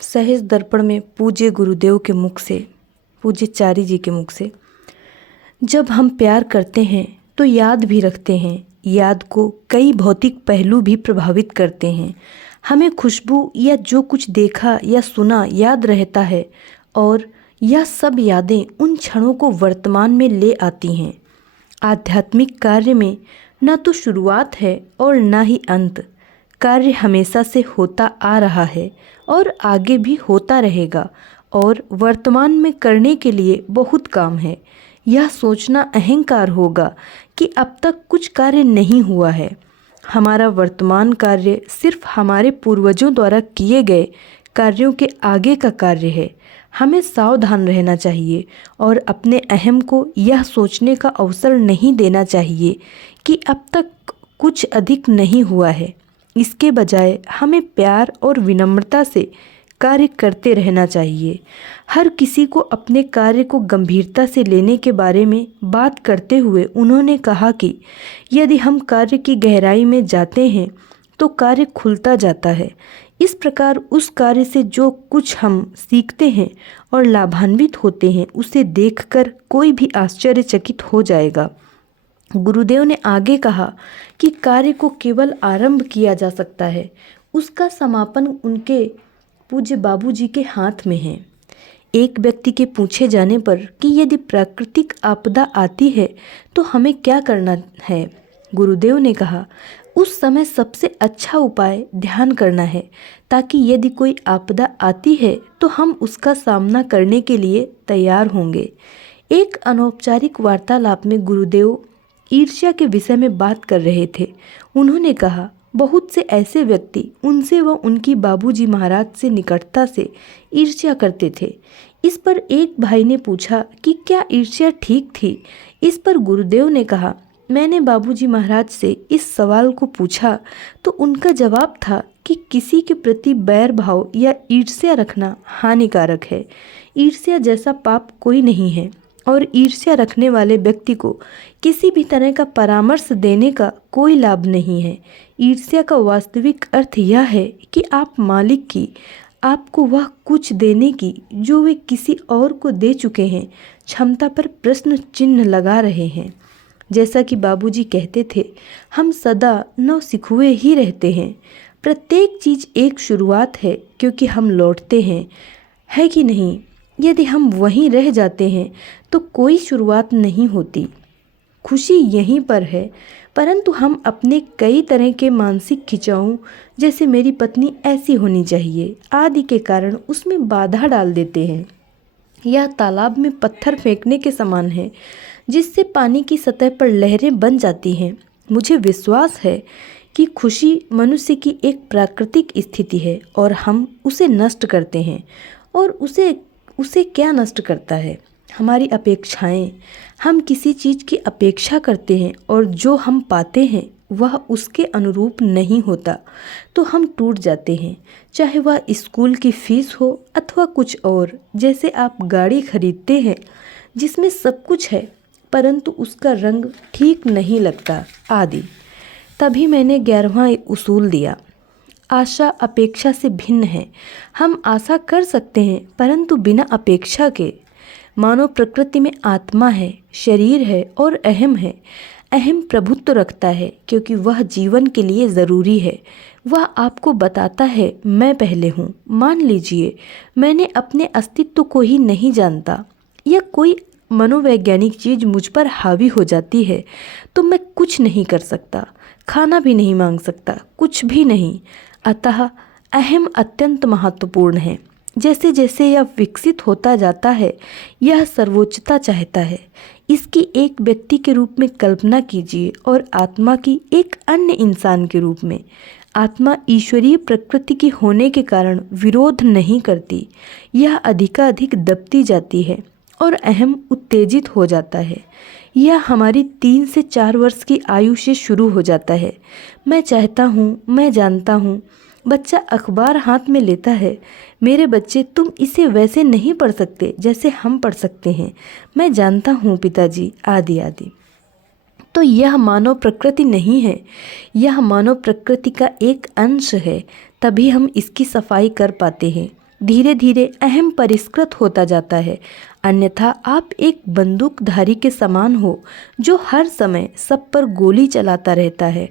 सहज दर्पण में पूज्य गुरुदेव के मुख से, पूज्य चारी जी के मुख से, जब हम प्यार करते हैं तो याद भी रखते हैं। याद को कई भौतिक पहलू भी प्रभावित करते हैं। हमें खुशबू या जो कुछ देखा या सुना याद रहता है और यह सब यादें उन क्षणों को वर्तमान में ले आती हैं। आध्यात्मिक कार्य में न तो शुरुआत है और न ही अंत। कार्य हमेशा से होता आ रहा है और आगे भी होता रहेगा और वर्तमान में करने के लिए बहुत काम है। यह सोचना अहंकार होगा कि अब तक कुछ कार्य नहीं हुआ है। हमारा वर्तमान कार्य सिर्फ हमारे पूर्वजों द्वारा किए गए कार्यों के आगे का कार्य है। हमें सावधान रहना चाहिए और अपने अहम को यह सोचने का अवसर नहीं देना चाहिए कि अब तक कुछ अधिक नहीं हुआ है। इसके बजाय हमें प्यार और विनम्रता से कार्य करते रहना चाहिए। हर किसी को अपने कार्य को गंभीरता से लेने के बारे में बात करते हुए उन्होंने कहा कि यदि हम कार्य की गहराई में जाते हैं तो कार्य खुलता जाता है। इस प्रकार उस कार्य से जो कुछ हम सीखते हैं और लाभान्वित होते हैं उसे देखकर कोई भी आश्चर्यचकित हो जाएगा। गुरुदेव ने आगे कहा कि कार्य को केवल आरंभ किया जा सकता है, उसका समापन उनके पूज्य बाबूजी के हाथ में है। एक व्यक्ति के पूछे जाने पर कि यदि प्राकृतिक आपदा आती है तो हमें क्या करना है, गुरुदेव ने कहा उस समय सबसे अच्छा उपाय ध्यान करना है, ताकि यदि कोई आपदा आती है तो हम उसका सामना करने के लिए तैयार होंगे। एक अनौपचारिक वार्तालाप में गुरुदेव ईर्ष्या के विषय में बात कर रहे थे। उन्होंने कहा बहुत से ऐसे व्यक्ति उनसे व उनकी बाबूजी महाराज से निकटता से ईर्ष्या करते थे। इस पर एक भाई ने पूछा कि क्या ईर्ष्या ठीक थी। इस पर गुरुदेव ने कहा मैंने बाबूजी महाराज से इस सवाल को पूछा तो उनका जवाब था कि किसी के प्रति बैर भाव या ईर्ष्या रखना हानिकारक है। ईर्ष्या जैसा पाप कोई नहीं है और ईर्ष्या रखने वाले व्यक्ति को किसी भी तरह का परामर्श देने का कोई लाभ नहीं है। ईर्ष्या का वास्तविक अर्थ यह है कि आप मालिक की, आपको वह कुछ देने की जो वे किसी और को दे चुके हैं, क्षमता पर प्रश्न चिन्ह लगा रहे हैं। जैसा कि बाबूजी कहते थे, हम सदा नौसिखुए ही रहते हैं। प्रत्येक चीज़ एक शुरुआत है क्योंकि हम लौटते हैं, है कि नहीं? यदि हम वहीं रह जाते हैं तो कोई शुरुआत नहीं होती। खुशी यहीं पर है, परंतु हम अपने कई तरह के मानसिक खिंचावों, जैसे मेरी पत्नी ऐसी होनी चाहिए आदि के कारण उसमें बाधा डाल देते हैं। यह तालाब में पत्थर फेंकने के समान है जिससे पानी की सतह पर लहरें बन जाती हैं। मुझे विश्वास है कि खुशी मनुष्य की एक प्राकृतिक स्थिति है और हम उसे नष्ट करते हैं। और उसे क्या नष्ट करता है? हमारी अपेक्षाएं। हम किसी चीज़ की अपेक्षा करते हैं और जो हम पाते हैं वह उसके अनुरूप नहीं होता तो हम टूट जाते हैं, चाहे वह स्कूल की फीस हो अथवा कुछ और। जैसे आप गाड़ी खरीदते हैं जिसमें सब कुछ है परंतु उसका रंग ठीक नहीं लगता आदि। तभी मैंने 11वां उसूल दिया, आशा अपेक्षा से भिन्न है। हम आशा कर सकते हैं परंतु बिना अपेक्षा के। मानव प्रकृति में आत्मा है, शरीर है और अहम है। अहम प्रभुत्व रखता है क्योंकि वह जीवन के लिए ज़रूरी है। वह आपको बताता है मैं पहले हूँ। मान लीजिए मैंने अपने अस्तित्व को ही नहीं जानता या कोई मनोवैज्ञानिक चीज़ मुझ पर हावी हो जाती है तो मैं कुछ नहीं कर सकता, खाना भी नहीं मांग सकता, कुछ भी नहीं। अतः अहम अत्यंत महत्वपूर्ण है। जैसे जैसे यह विकसित होता जाता है यह सर्वोच्चता चाहता है। इसकी एक व्यक्ति के रूप में कल्पना कीजिए और आत्मा की एक अन्य इंसान के रूप में। आत्मा ईश्वरीय प्रकृति की होने के कारण विरोध नहीं करती, यह अधिकाधिक दबती जाती है और अहम उत्तेजित हो जाता है। यह हमारी 3 से 4 वर्ष की आयु से शुरू हो जाता है। मैं चाहता हूँ, मैं जानता हूँ। बच्चा अखबार हाथ में लेता है, मेरे बच्चे तुम इसे वैसे नहीं पढ़ सकते जैसे हम पढ़ सकते हैं, मैं जानता हूँ पिताजी आदि आदि। तो यह मानव प्रकृति नहीं है, यह मानव प्रकृति का एक अंश है। तभी हम इसकी सफाई कर पाते हैं। धीरे धीरे अहम परिष्कृत होता जाता है। अन्यथा आप एक बंदूकधारी के समान हो जो हर समय सब पर गोली चलाता रहता है।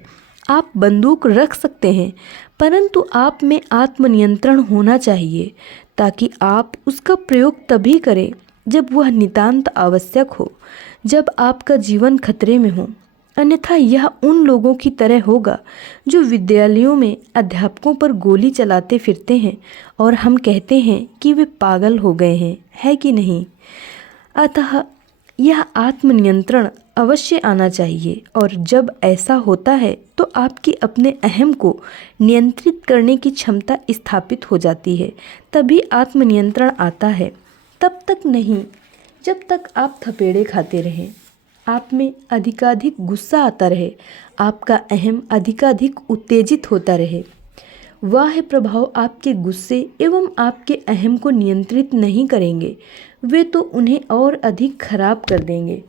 आप बंदूक रख सकते हैं, परंतु आप में आत्मनियंत्रण होना चाहिए ताकि आप उसका प्रयोग तभी करें जब वह नितांत आवश्यक हो, जब आपका जीवन खतरे में हो। अन्यथा यह उन लोगों की तरह होगा जो विद्यालयों में अध्यापकों पर गोली चलाते फिरते हैं और हम कहते हैं कि वे पागल हो गए हैं, है कि नहीं? अतः यह आत्मनियंत्रण अवश्य आना चाहिए, और जब ऐसा होता है तो आपकी अपने अहम को नियंत्रित करने की क्षमता स्थापित हो जाती है। तभी आत्मनियंत्रण आता है, तब तक नहीं जब तक आप थपेड़े खाते रहें, आप में अधिकाधिक गुस्सा आता रहे, आपका अहम अधिकाधिक उत्तेजित होता रहे। वह प्रभाव आपके गुस्से एवं आपके अहम को नियंत्रित नहीं करेंगे, वे तो उन्हें और अधिक खराब कर देंगे।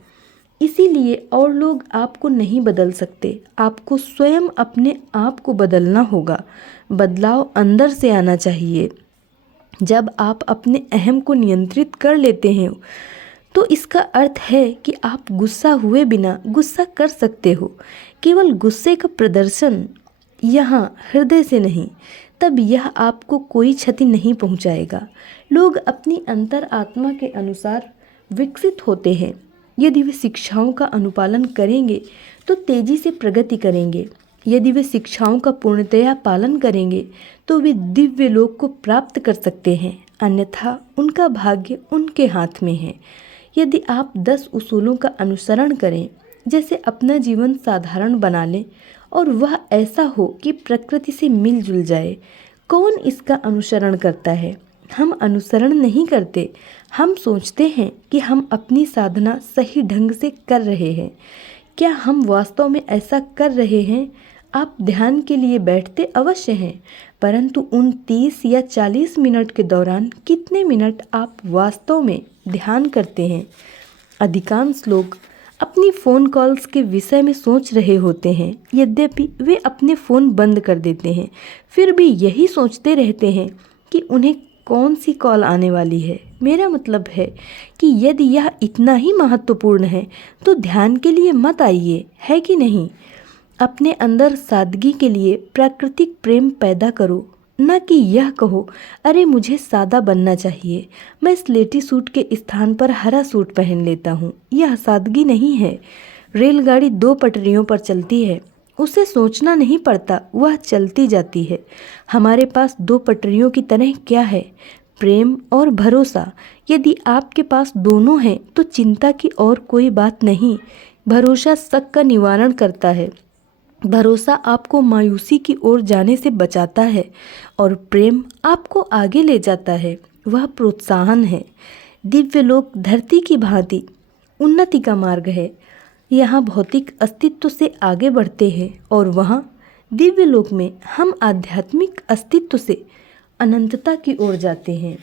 इसीलिए और लोग आपको नहीं बदल सकते, आपको स्वयं अपने आप को बदलना होगा। बदलाव अंदर से आना चाहिए। जब आप अपने अहम को नियंत्रित कर लेते हैं तो इसका अर्थ है कि आप गुस्सा हुए बिना गुस्सा कर सकते हो। केवल गुस्से का प्रदर्शन यहाँ हृदय से नहीं, तब यह आपको कोई क्षति नहीं पहुँचाएगा। लोग अपनी अंतर आत्मा के अनुसार विकसित होते हैं। यदि वे शिक्षाओं का अनुपालन करेंगे तो तेजी से प्रगति करेंगे। यदि वे शिक्षाओं का पूर्णतया पालन करेंगे तो वे दिव्य लोक को प्राप्त कर सकते हैं, अन्यथा उनका भाग्य उनके हाथ में है। यदि आप 10 उसूलों का अनुसरण करें, जैसे अपना जीवन साधारण बना लें और वह ऐसा हो कि प्रकृति से मिलजुल जाए, कौन इसका अनुसरण करता है? हम अनुसरण नहीं करते, हम सोचते हैं कि हम अपनी साधना सही ढंग से कर रहे हैं। क्या हम वास्तव में ऐसा कर रहे हैं? आप ध्यान के लिए बैठते अवश्य हैं, परंतु उन 30 या 40 मिनट के दौरान कितने मिनट आप वास्तव में ध्यान करते हैं? अधिकांश लोग अपनी फ़ोन कॉल्स के विषय में सोच रहे होते हैं, यद्यपि वे अपने फ़ोन बंद कर देते हैं, फिर भी यही सोचते रहते हैं कि उन्हें कौन सी कॉल आने वाली है। मेरा मतलब है कि यदि यह इतना ही महत्वपूर्ण है तो ध्यान के लिए मत आइए, है कि नहीं? अपने अंदर सादगी के लिए प्राकृतिक प्रेम पैदा करो, न कि यह कहो अरे मुझे सादा बनना चाहिए, मैं स्लेटी सूट के स्थान पर हरा सूट पहन लेता हूँ। यह सादगी नहीं है। रेलगाड़ी 2 पटरियों पर चलती है, उसे सोचना नहीं पड़ता, वह चलती जाती है। हमारे पास 2 पटरियों की तरह क्या है? प्रेम और भरोसा। यदि आपके पास दोनों हैं तो चिंता की और कोई बात नहीं। भरोसा शक का निवारण करता है। भरोसा आपको मायूसी की ओर जाने से बचाता है और प्रेम आपको आगे ले जाता है। वह प्रोत्साहन है। दिव्य लोक धरती की भांति उन्नति का मार्ग है। यहाँ भौतिक अस्तित्व से आगे बढ़ते हैं और वहाँ दिव्य लोक में हम आध्यात्मिक अस्तित्व से अनंतता की ओर जाते हैं।